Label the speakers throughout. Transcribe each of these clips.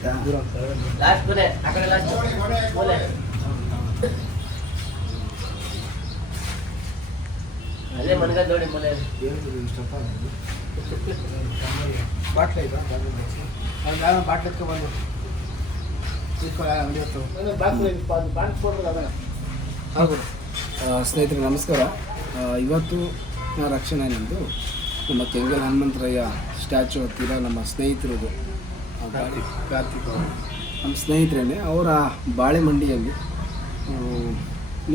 Speaker 1: ಆಯ್ತಾ?
Speaker 2: ಲಾಸ್ಟ್ ಕೊನೆ ಆ ಕಡೆ ಲಾಸ್ಟ್ ಕೊನೆ ಅಲ್ಲೇ ಮನ್ಗ ನೋಡಿ
Speaker 1: ಬಾಟ್ಲ ಬಾಟ್ಲ ಅಂಗಡಿ ಹೌದು ಸ್ನೇಹಿತರೆ ನಮಸ್ಕಾರ. ಇವತ್ತು ರಕ್ಷಣೆ ನಂದು. ನಮ್ಮ ಕೆಂಗಲ್ ಹನುಮಂತರಯ್ಯ ಸ್ಟ್ಯಾಚು ಹತ್ತಿರ ನಮ್ಮ ಸ್ನೇಹಿತರದು ಕಾರ್ತಿಕ್ ಅವರು. ನಮ್ಮ ಸ್ನೇಹಿತರೇ ಅವರ ಬಾಳೆ ಮಂಡಿಯಲ್ಲಿ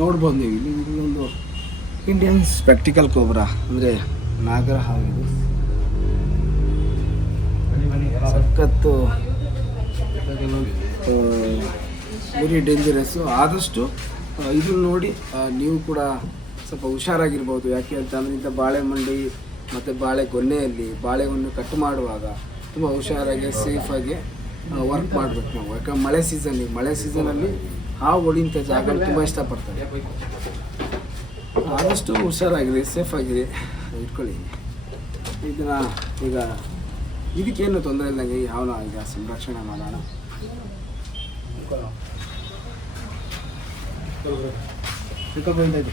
Speaker 1: ನೋಡ್ಬೋದು ನೀವು ಇಲ್ಲಿ ಇಲ್ಲೊಂದು ಇಂಡಿಯನ್ ಸ್ಪೆಕ್ಟಿಕಲ್ ಕೋಬ್ರ ಅಂದರೆ ನಾಗರ ಹಾವಿದು ಸಖತ್ತು ವೆರಿ ಡೇಂಜರಸ್ಸು ಆದಷ್ಟು ಇದನ್ನು ನೋಡಿ ನೀವು ಕೂಡ ಸ್ವಲ್ಪ ಹುಷಾರಾಗಿರ್ಬೋದು. ಯಾಕೆ ಅಂತಂದರೆ ಇಂಥ ಬಾಳೆ ಮಂಡಿ ಮತ್ತು ಬಾಳೆ ಗೊನ್ನೆಯಲ್ಲಿ ಬಾಳೆವನ್ನು ಕಟ್ ಮಾಡುವಾಗ ತುಂಬ ಹುಷಾರಾಗಿ ಸೇಫಾಗಿ ವರ್ಕ್ ಮಾಡಬೇಕು ನಾವು. ಯಾಕಂದ್ರೆ ಮಳೆ ಸೀಸನ್ ಮಳೆ ಸೀಸನಲ್ಲಿ ಹಾವು ಹೊಡಿಂಥ ಜಾಗ ತುಂಬ ಇಷ್ಟಪಡ್ತಾರೆ. ಆದಷ್ಟು ಹುಷಾರಾಗಿರಿ ಸೇಫಾಗಿರಿ ಇಟ್ಕೊಳ್ಳಿ. ಇದನ್ನ ಈಗ ಇದಕ್ಕೇನು ತೊಂದರೆ ಇಲ್ಲಂಗೆ ಯಾವನ ಈಗ ಸಂರಕ್ಷಣೆ ಮಾಡೋಣ. ಇದು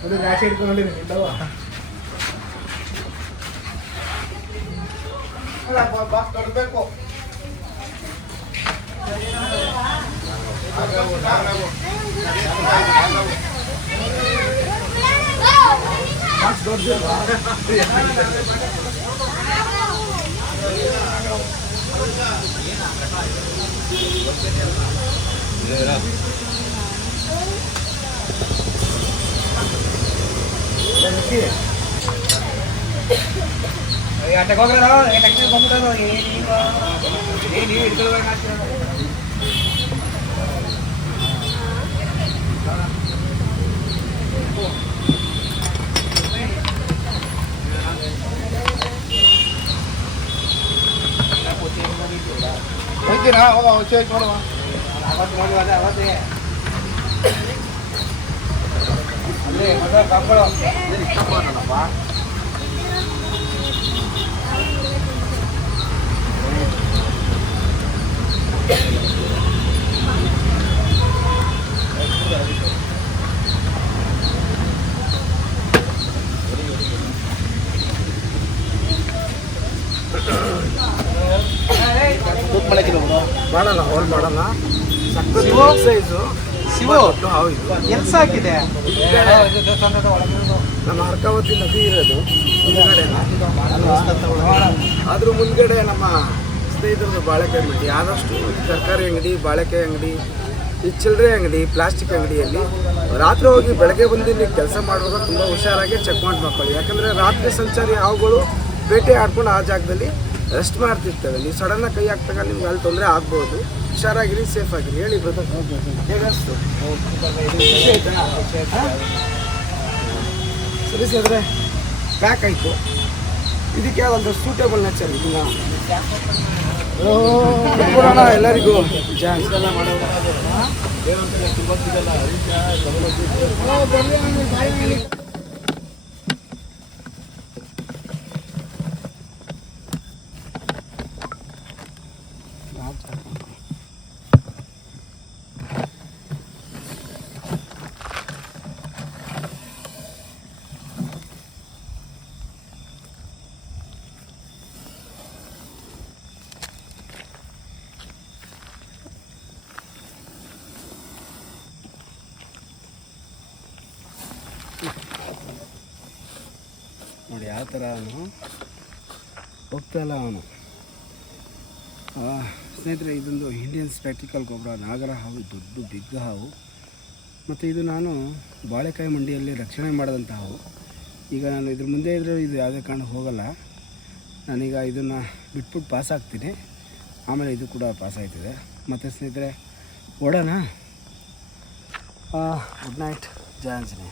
Speaker 2: ಕಡೆ
Speaker 1: ರಾಶಿ ಹಿಡ್ಕೊಂಡು ಇದ್ದಾವ ಕೊಡ್ಬೇಕು ಹೋಗ್ತೀರಾ ಹೋಗ ಹುಚ್ಚ ನೋಡುವ ಅವತ್ತು ನೋಡಿ ಅದೇ ಅವತ್ತೇ ಅಲ್ಲೇ ಮದುವೆ ಕಾಪಾಡೋ ಇಷ್ಟಪಡೋಣಪ್ಪ ಮಾಡೋಣ ಹೋಲ್ ಮಾಡೋಣ ಸಕ್ಕತ್ತು ಸೈಜು
Speaker 2: ಶಿವು ಎಲ್ಲಿ ಸಾಕಿದೆ
Speaker 1: ನಮ್ಮ ಅರ್ಕಾವತಿ ನದಿ ಇರೋದು ಮುಂದ್ಗಡೆ ಅದ್ರ ಮುಂದ್ಗಡೆ ನಮ್ಮ ಸ್ನೇಹಿತರದ್ದು ಬಾಳೆಕಾಯಿ ಅಂಗಡಿ. ಆದಷ್ಟು ತರಕಾರಿ ಅಂಗಡಿ ಬಾಳೆಕಾಯಿ ಅಂಗಡಿ ಈ ಚಿಲ್ಲರೆ ಅಂಗಡಿ ಪ್ಲಾಸ್ಟಿಕ್ ಅಂಗಡಿಯಲ್ಲಿ ರಾತ್ರಿ ಹೋಗಿ ಬೆಳಗ್ಗೆ ಬಂದು ನೀವು ಕೆಲಸ ಮಾಡುವಾಗ ತುಂಬ ಹುಷಾರಾಗಿ ಚೆಕ್ ಮಾಡಿ ಮಾಡ್ಕೊಳ್ಳಿ. ಯಾಕಂದರೆ ರಾತ್ರಿ ಸಂಚಾರಿ ಹಾವುಗಳು ಬೇಟೆ ಆಡ್ಕೊಂಡು ಆ ಜಾಗದಲ್ಲಿ ರೆಸ್ಟ್ ಮಾಡ್ತಿರ್ತೇವೆ. ನೀವು ಸಡನ್ನಾಗಿ ಕೈ ಹಾಕ್ತಾಗ ನಿಮ್ಗೆ ಅಲ್ಲಿ ತೊಂದರೆ ಆಗ್ಬೋದು. ಹುಷಾರಾಗಿರಿ ಸೇಫ್ ಆಗಿರಿ. ಹೇಳಿ ಬ್ರದರ್? ಸರಿ ಸರ್ ಪ್ಯಾಕ್ ಆಯಿತು. ಇದಕ್ಕೆ ಒಂದು ಸೂಟೇಬಲ್ ನೇಚರ್ ಇದನ್ನ? ಕೊಡೋಣ ಎಲ್ಲರಿಗೂ. ಜಾನ್ ಥರ ಅವನು. ಹೋಗ್ತಾಯಿಲ್ಲ ಅವನು. ಸ್ನೇಹಿತರೆ, ಇದೊಂದು ಇಂಡಿಯನ್ ಸ್ಪ್ಯಾಟಿಕಲ್ ಗೊಬ್ಬರ. ನಾಗರ ಹಾವು ದೊಡ್ಡ ಬಿಗ್ಗ ಹಾವು ಮತ್ತು ಇದು ನಾನು ಬಾಳೆಕಾಯಿ ಮಂಡಿಯಲ್ಲಿ ರಕ್ಷಣೆ ಮಾಡಿದಂಥ ಹಾವು ಈಗ ನಾನು ಇದ್ರ ಮುಂದೆ ಇದ್ರೆ ಇದು ಯಾವುದೇ ಕಾರಣ ಹೋಗಲ್ಲ. ನಾನೀಗ ಇದನ್ನು ಬಿಟ್ಬಿಟ್ಟು ಪಾಸ್ ಆಗ್ತೀನಿ. ಆಮೇಲೆ ಇದು ಕೂಡ ಪಾಸ್ ಆಯ್ತಿದೆ. ಮತ್ತು ಸ್ನೇಹಿತರೆ ಓಡೋಣ ಗುಡ್ ನೈಟ್ ಜಯ ಆಂಜನೇಯ.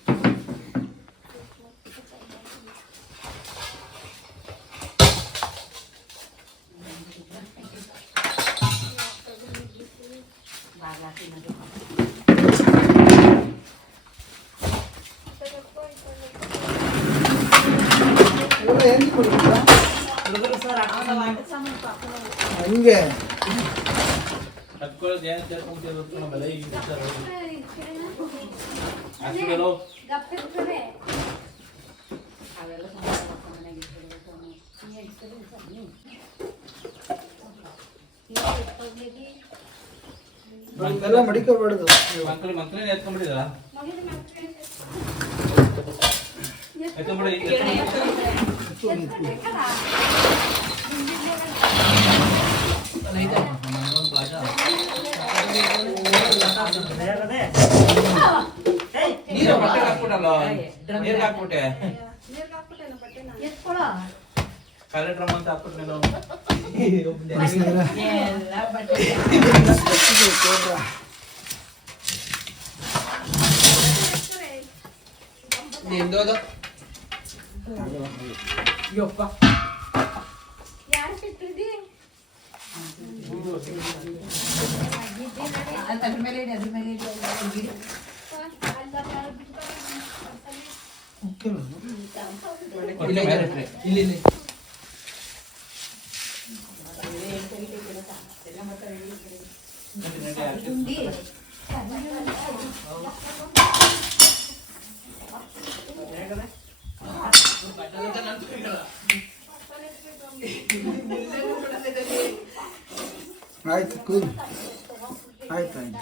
Speaker 1: natin na doon. ಎಲ್ಲ ಮಡಿಕೋಬಾರ್ದು
Speaker 3: ಮಕ್ಕಳು ಮಕ್ಕಳನ್ನ ಎತ್ಕೊಂಡ್ಬಿಟ್ಟಿದ್ರ ಎತ್ಕೊಂಡ್ಬಿಡಿ ನೀರು ಬಟ್ಟೆ ಹಾಕ್ಬಿಟ್ಟಲ್ಲ ನೀರ್ ಹಾಕ್ಬಿಟ್ಟೆ ಖಾಲಿ ಡ್ರಮ್ ಅಂತ ಹಾಕ್ಬಿಟ್ಟು ನೀನು ನಿಂದೋದು ಯಪ್ಪ
Speaker 4: ಯಾರು ಸಿಕ್ಕಿದ್ದಿ
Speaker 3: ಇಲ್ಲಿ ಮೇಲೆ ಇಟ್ರೆ. ಇಲ್ಲಿ ಇಲ್ಲಿ
Speaker 1: ಆಯ್ತು ಕೂಲ್ ಆಯ್ತು ಆಯ್ತು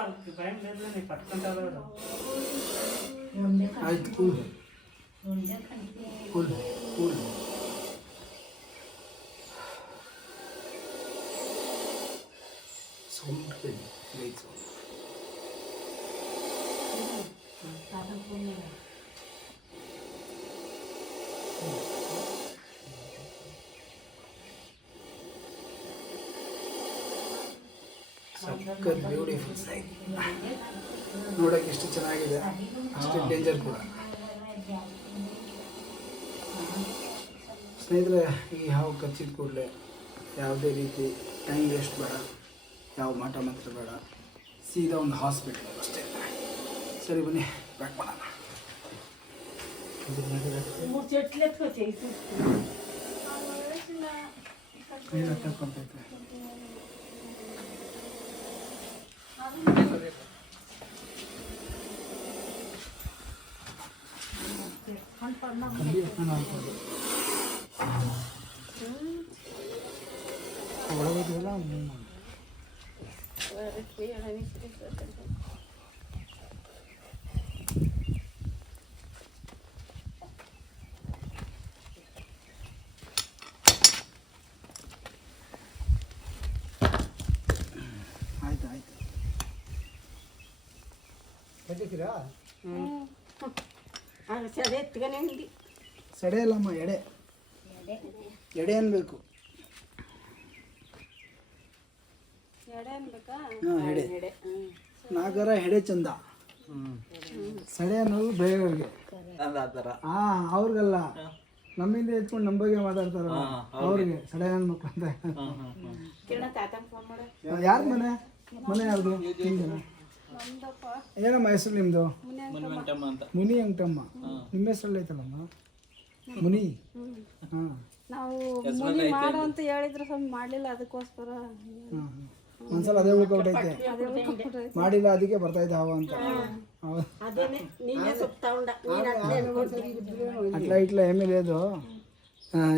Speaker 1: వాళ్ళకి భయం లేదు నేను పట్టుకుంటారు అయితే కూల్ కూల్ కూల్ సౌండ్ లేదు సౌండ్ Thank you. ಸಖತ್ ಬ್ಯೂಟಿಫುಲ್ ಸೈಟ್ ನೋಡಕ್ಕೆ ಎಷ್ಟು ಚೆನ್ನಾಗಿದೆ. ಅಷ್ಟು ಡೇಂಜರ್ ಕೂಡ.
Speaker 5: ಸ್ನೇಹಿತರೆ ಈ ಹಾವು ಕಚ್ಚಿದ ಕೂಡಲೇ ಯಾವುದೇ ರೀತಿ ಟೈಮ್ ವೇಸ್ಟ್ ಬೇಡ. ಯಾವ ಮಾಟ ಮಾತ್ರ ಬೇಡ. ಸೀದಾ ಒಂದು ಹಾಸ್ಪಿಟ್ಲ್ ಅಷ್ಟೇ. ಸರಿ ಬನ್ನಿ. ಬ್ಯಾಕ್ ಮಾಡೋಣ.
Speaker 3: ಚೆಟ್ಲು
Speaker 5: ಆಯ್ತು ಆಯ್ತು ಕಟ್ಟಿದ್ದೀರಾ
Speaker 3: ಆಗ ಸರಿ ಎತ್ಕೊನೆ ಹಿಂಡಿ
Speaker 5: ಸಡೆ ಅಲ್ಲಮ್ಮ ಎಡೆ. ಎಡೆ. ಅನ್ಬೇಕು. ಹಾಂ ಎಡೆ. ನಾಗರ ಹೆಡೆ ಚಂದ. ಸಡೆ ಅನ್ನೋದು ಬೇರೆಯವ್ರಿಗೆ. ಹಾ ಅವ್ರಿಗಲ್ಲ. ನಮ್ಮಿಂದ ಎತ್ಕೊಂಡು ನಮ್ಮ ಬಗ್ಗೆ ಮಾತಾಡ್ತಾರ ಅವ್ರಿಗೆ ಸಡೆ ಅನ್ಬೇಕು ಅಂತ.
Speaker 3: ಕಿರಣ ತಾತನ ಫೋನ್ ಮಾಡು.
Speaker 5: ಯಾರ ಮನೆ? ಮನೆ ಯಾರ್ದು? ನಿಮ್ದು ಏನಮ್ಮ ಹೆಸರು ನಿಮ್ದು? ಮುನಿ ಅಂಕಟಮ್ಮ ನಿಮ್ಮ ಹೆಸರಲ್ಲಿ ಐತಲ್ಲಮ್ಮ? ಮುನಿ. ಹಾಂ.
Speaker 6: ನಾವು ಮುನಿ ಮಾಡು ಅಂತ ಹೇಳಿದ್ರೆ ಸ್ವಲ್ಪ ಮಾಡಲಿಲ್ಲ ಅದಕ್ಕೋಸ್ಕರ.
Speaker 5: ಹಾಂ ಒಂದ್ಸಲ ಅದೇ ಉಳ್ಕೊಬಿಟ್ಟೈತೆ ಮಾಡಿಲ್ಲ ಅದಕ್ಕೆ ಬರ್ತಾ ಇದ್ದ ಹಾವ ಅಂತ. ಅಟ್ಲ ಇಟ್ಲ ಎಮ್ಮೆಲೆ ಅದು.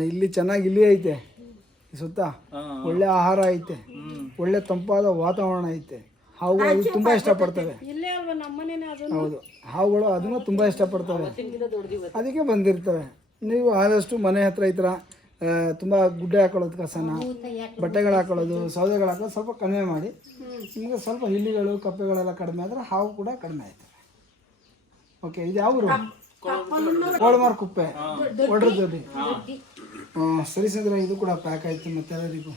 Speaker 5: ಇಲ್ಲಿ ಚೆನ್ನಾಗಿ ಇಲ್ಲಿ ಐತೆ. ಸುತ್ತ ಒಳ್ಳೆ ಆಹಾರ ಐತೆ. ಒಳ್ಳೆ ತಂಪಾದ ವಾತಾವರಣ ಐತೆ. ಹಾವುಗಳು ತುಂಬಾ ತುಂಬ ಇಷ್ಟಪಡ್ತವೆ.
Speaker 6: ಇಲ್ಲೇ ಅಲ್ವಾ ನಮ್ಮನೇನೆ ಅದು
Speaker 5: ಹೌದು. ಹಾವುಗಳು ಅದನ್ನು ತುಂಬ ಇಷ್ಟಪಡ್ತವೆ. ಅದಕ್ಕೆ ಬಂದಿರ್ತವೆ. ನೀವು ಆದಷ್ಟು ಮನೆ ಹತ್ರ ಈ ಥರ ತುಂಬ ಗುಡ್ಡೆ ಹಾಕೊಳ್ಳೋದು ಕಸನ, ಬಟ್ಟೆಗಳು ಹಾಕೊಳ್ಳೋದು, ಸೌದೆಗಳು ಹಾಕೋದು ಸ್ವಲ್ಪ ಕಡಿಮೆ ಮಾಡಿ. ನಿಮಗೆ ಸ್ವಲ್ಪ ಹಿಲ್ಲಿಗಳು, ಕಪ್ಪೆಗಳೆಲ್ಲ ಕಡಿಮೆ ಆದರೆ ಹಾವು ಕೂಡ ಕಡಿಮೆ ಆಯ್ತು ಓಕೆ ಇದು ಯಾವ ಊರು ಕೋಳಮಾರ್ ಕುಪ್ಪೆ ಒಡ್ರದಲ್ಲಿ ಹಾಂ ಸರಿ ಸಂದ್ರೆ ಇದು ಕೂಡ ಪ್ಯಾಕ್ ಆಯಿತು, ಮತ್ತೆಲ್ಲರಿಗೂ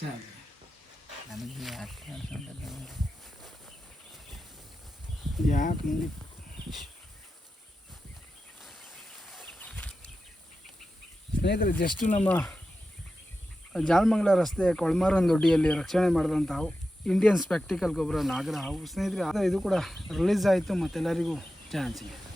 Speaker 5: ಚೆನ್ನಾಗಿ ಯಾಕೆ ಸ್ನೇಹಿತರೆ, ಜಸ್ಟ್ ನಮ್ಮ ಜಾಲಮಂಗಲ ರಸ್ತೆ ಕೊಳ್ಮಾರನ್ ದೊಡ್ಡಿಯಲ್ಲಿ ರಕ್ಷಣೆ ಮಾಡಿದಂಥ ಹಾವು ಇಂಡಿಯನ್ ಸ್ಪೆಕ್ಟಿಕಲ್ ಗೊಬ್ಬರ ನಾಗರ ಹಾವು. ಸ್ನೇಹಿತರೆ, ಅದು ಇದು ಕೂಡ ರಿಲೀಸ್ ಆಯಿತು ಮತ್ತೆಲ್ಲರಿಗೂ ಚಾನ್ಸ್ ಇದೆ